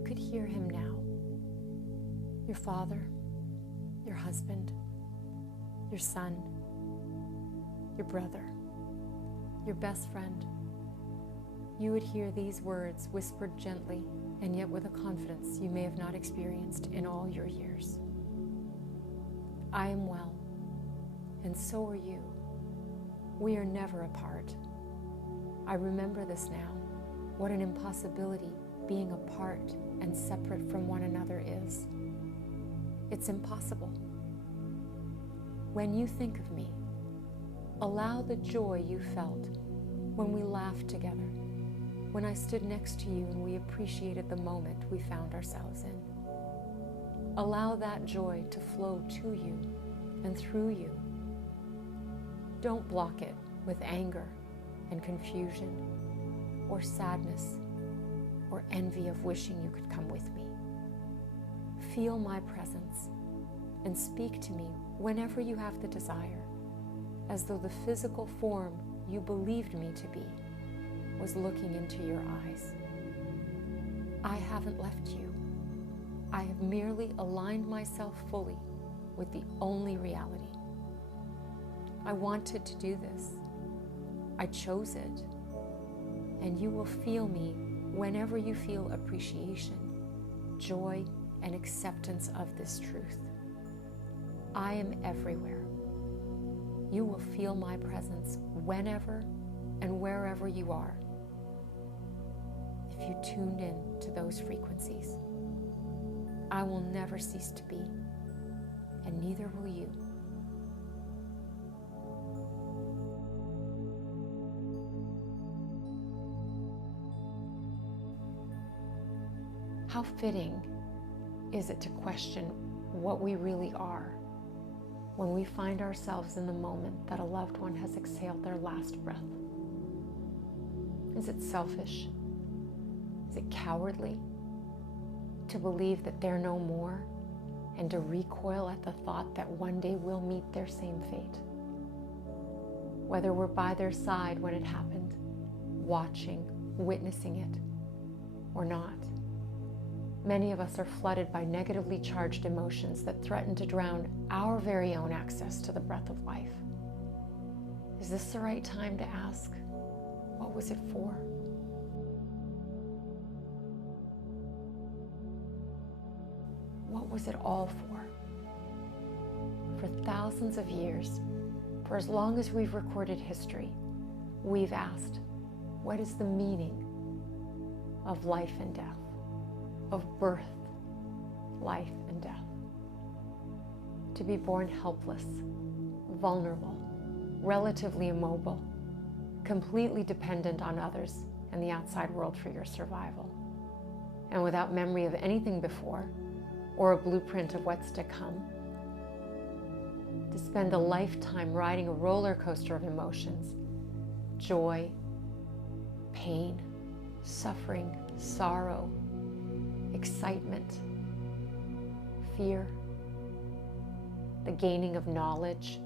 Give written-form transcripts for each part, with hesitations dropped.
you could hear him now. Your father, your husband, your son, your brother, your best friend. You would hear these words whispered gently and yet with a confidence you may have not experienced in all your years. I am well, and so are you. We are never apart. I remember this now, what an impossibility being apart and separate from one another is. It's impossible. When you think of me, allow the joy you felt when we laughed together, when I stood next to you and we appreciated the moment we found ourselves in. Allow that joy to flow to you and through you. Don't block it with anger and confusion or sadness or envy of wishing you could come with me. Feel my presence and speak to me whenever you have the desire, as though the physical form you believed me to be was looking into your eyes. I haven't left you. I have merely aligned myself fully with the only reality. I wanted to do this. I chose it. And you will feel me whenever you feel appreciation, joy, and acceptance of this truth. I am everywhere. You will feel my presence whenever and wherever you are, if you tuned in to those frequencies. I will never cease to be, and neither will you. How fitting is it to question what we really are when we find ourselves in the moment that a loved one has exhaled their last breath? Is it selfish? Is it cowardly to believe that they're no more and to recoil at the thought that one day we'll meet their same fate? Whether we're by their side when it happened, watching, witnessing it, or not, many of us are flooded by negatively charged emotions that threaten to drown our very own access to the breath of life. Is this the right time to ask, what was it for? What was it all for? For thousands of years, for as long as we've recorded history, we've asked, what is the meaning of life and death? Of birth, life, and death. To be born helpless, vulnerable, relatively immobile, completely dependent on others and the outside world for your survival, and without memory of anything before or a blueprint of what's to come. To spend a lifetime riding a roller coaster of emotions, joy, pain, suffering, sorrow, excitement, fear, the gaining of knowledge.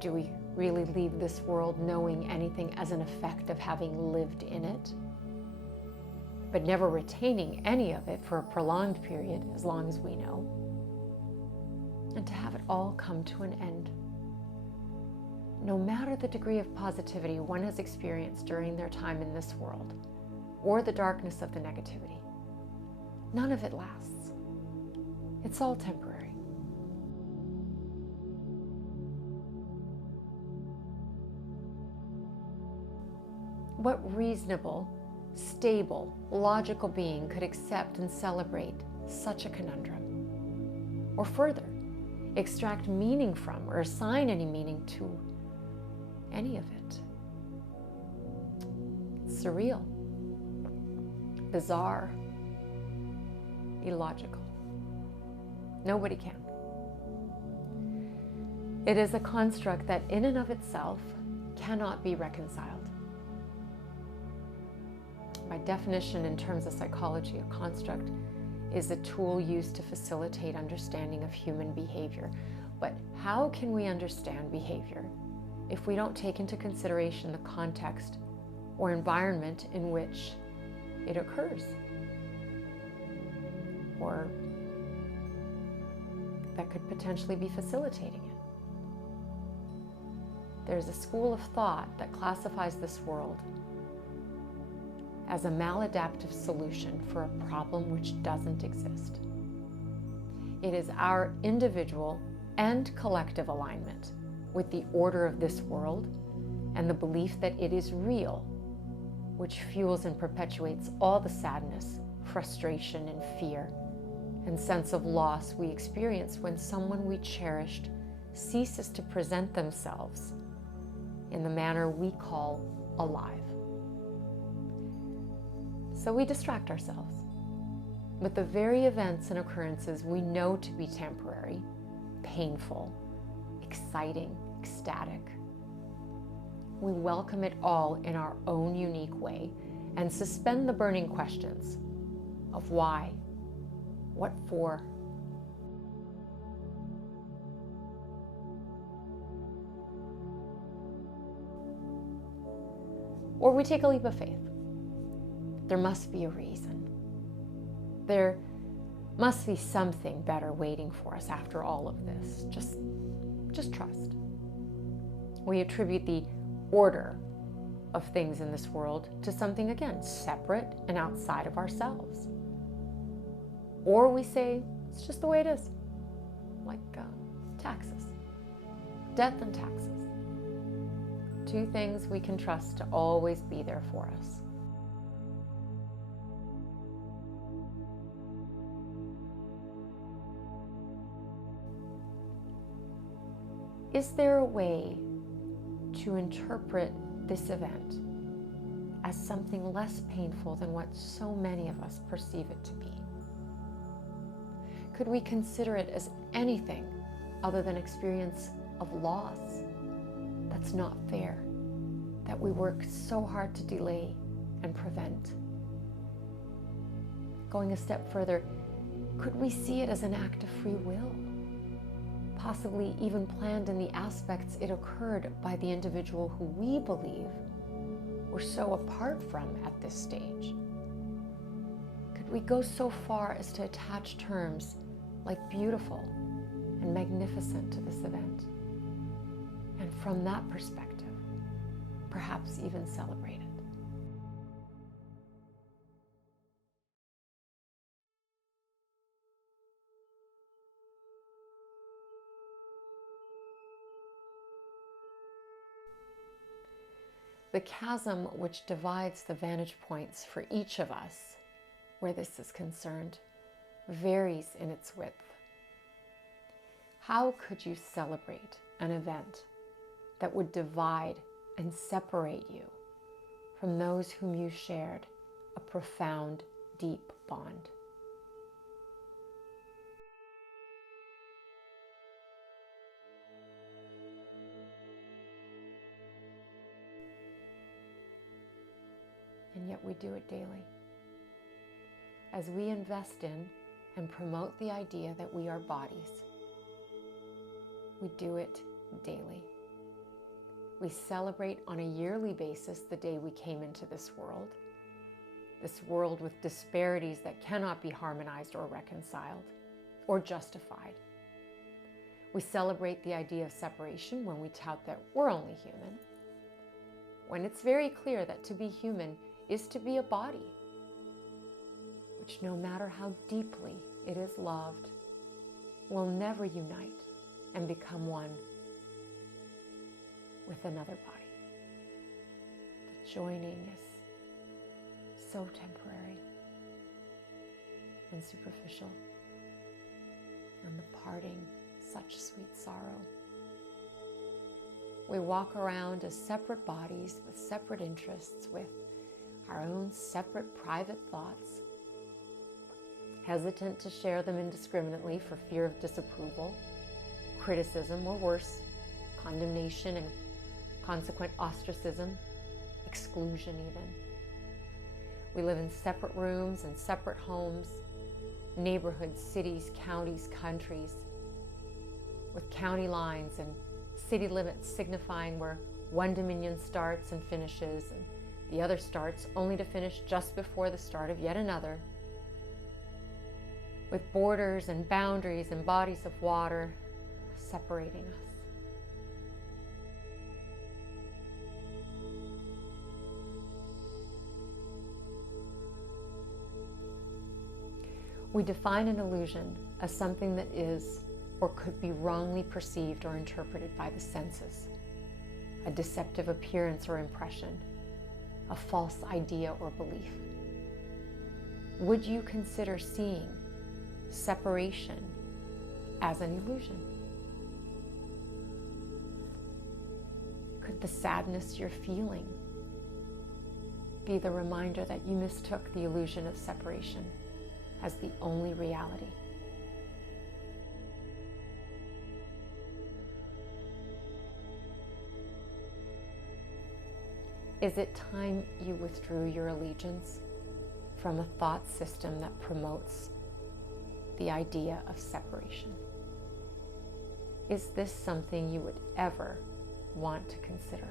Do we really leave this world knowing anything as an effect of having lived in it, but never retaining any of it for a prolonged period as long as we know? And to have it all come to an end. No matter the degree of positivity one has experienced during their time in this world, or the darkness of the negativity, none of it lasts. It's all temporary. What reasonable, stable, logical being could accept and celebrate such a conundrum? Or further, extract meaning from or assign any meaning to any of it? It's surreal, bizarre, illogical. Nobody can. It is a construct that in and of itself cannot be reconciled. By definition, in terms of psychology, a construct is a tool used to facilitate understanding of human behavior. But how can we understand behavior if we don't take into consideration the context or environment in which it occurs? or that could potentially be facilitating it. There's a school of thought that classifies this world as a maladaptive solution for a problem which doesn't exist. It is our individual and collective alignment with the order of this world and the belief that it is real, which fuels and perpetuates all the sadness, frustration, and fear and sense of loss we experience when someone we cherished ceases to present themselves in the manner we call alive. So we distract ourselves with the very events and occurrences we know to be temporary, painful, exciting, ecstatic. We welcome it all in our own unique way and suspend the burning questions of why, what for. Or we take a leap of faith. There must be a reason. There must be something better waiting for us after all of this. Just trust. We attribute the order of things in this world to something, again, separate and outside of ourselves. Or we say, it's just the way it is. Like taxes. Death and taxes. Two things we can trust to always be there for us. Is there a way to interpret this event as something less painful than what so many of us perceive it to be? Could we consider it as anything other than experience of loss that's not fair, that we work so hard to delay and prevent? Going a step further, could we see it as an act of free will? Possibly even planned in the aspects it occurred by the individual who we believe we're so apart from at this stage? Could we go so far as to attach terms like beautiful and magnificent to this event? And from that perspective, perhaps even celebrate it. The chasm which divides the vantage points for each of us, where this is concerned, varies in its width. How could you celebrate an event that would divide and separate you from those whom you shared a profound, deep bond? And yet we do it daily. As we invest in and promote the idea that we are bodies, we do it daily. We celebrate on a yearly basis the day we came into this world with disparities that cannot be harmonized or reconciled or justified. We celebrate the idea of separation when we tout that we're only human, when it's very clear that to be human is to be a body, which no matter how deeply it is loved, will never unite and become one with another body. The joining is so temporary and superficial, and the parting such sweet sorrow. We walk around as separate bodies with separate interests, with our own separate private thoughts, hesitant to share them indiscriminately for fear of disapproval, criticism, or worse, condemnation and consequent ostracism, exclusion even. We live in separate rooms and separate homes, neighborhoods, cities, counties, countries, with county lines and city limits signifying where one dominion starts and finishes, and the other starts only to finish just before the start of yet another. with borders and boundaries and bodies of water separating us. We define an illusion as something that is or could be wrongly perceived or interpreted by the senses, a deceptive appearance or impression, a false idea or belief. Would you consider seeing separation as an illusion? Could the sadness you're feeling be the reminder that you mistook the illusion of separation as the only reality? Is it time you withdrew your allegiance from a thought system that promotes the idea of separation? Is this something you would ever want to consider?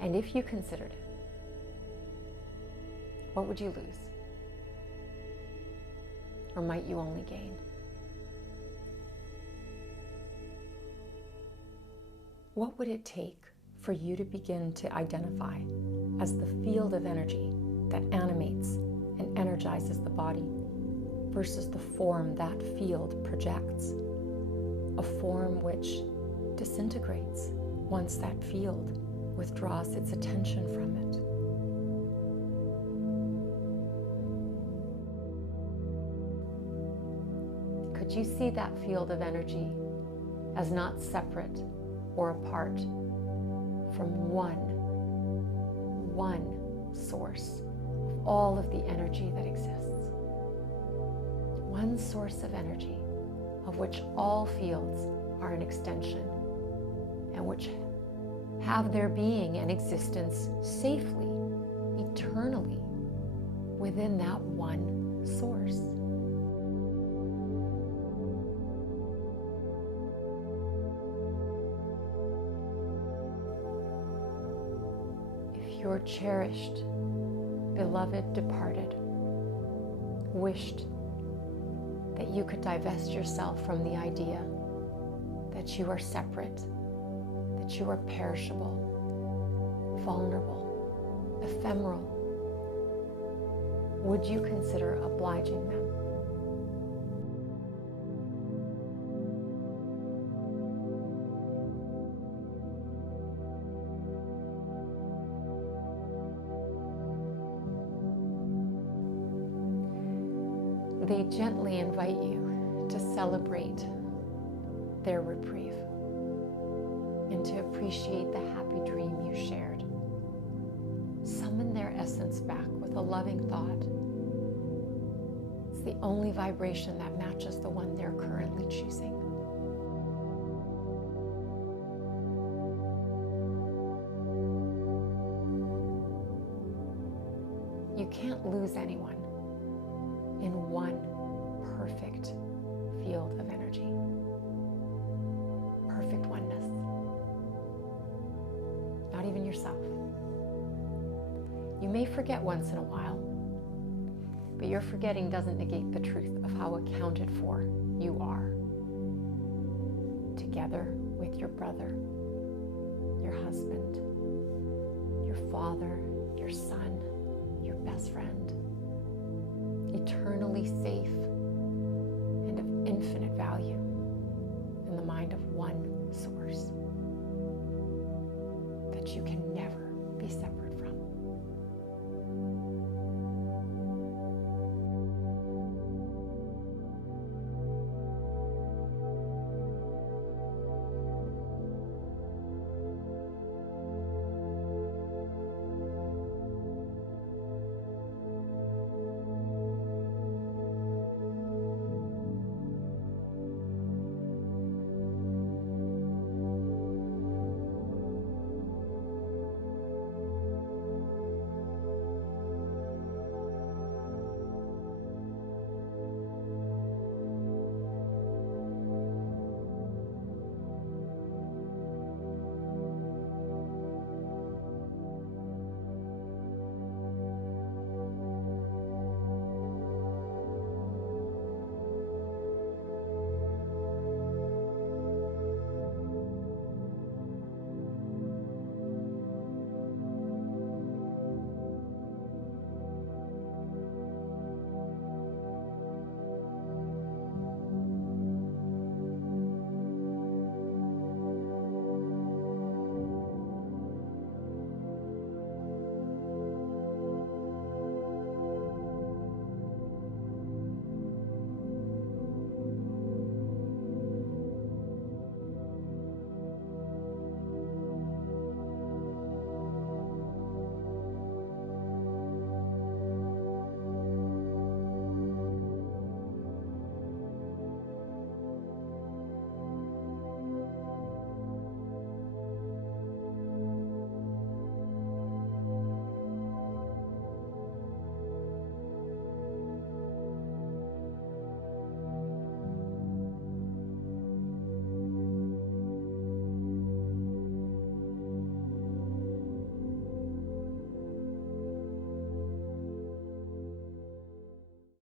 And if you considered it, what would you lose? Or might you only gain? What would it take for you to begin to identify as the field of energy that animates and energizes the body versus the form that field projects, a form which disintegrates once that field withdraws its attention from it? Could you see that field of energy as not separate or apart from one source of all of the energy that exists? One source of energy of which all fields are an extension and which have their being and existence safely, eternally within that one source. Your cherished, beloved departed wished that you could divest yourself from the idea that you are separate, that you are perishable, vulnerable, ephemeral. Would you consider obliging them? They gently invite you to celebrate their reprieve and to appreciate the happy dream you shared. Summon their essence back with a loving thought. It's the only vibration that matches the one they're currently choosing. You can't lose anyone in one perfect field of energy. Perfect oneness. Not even yourself. You may forget once in a while, but your forgetting doesn't negate the truth of how accounted for you are. Together with your brother, your husband, your father, your son, your best friend. Eternally safe and of infinite value in the mind of one source that you can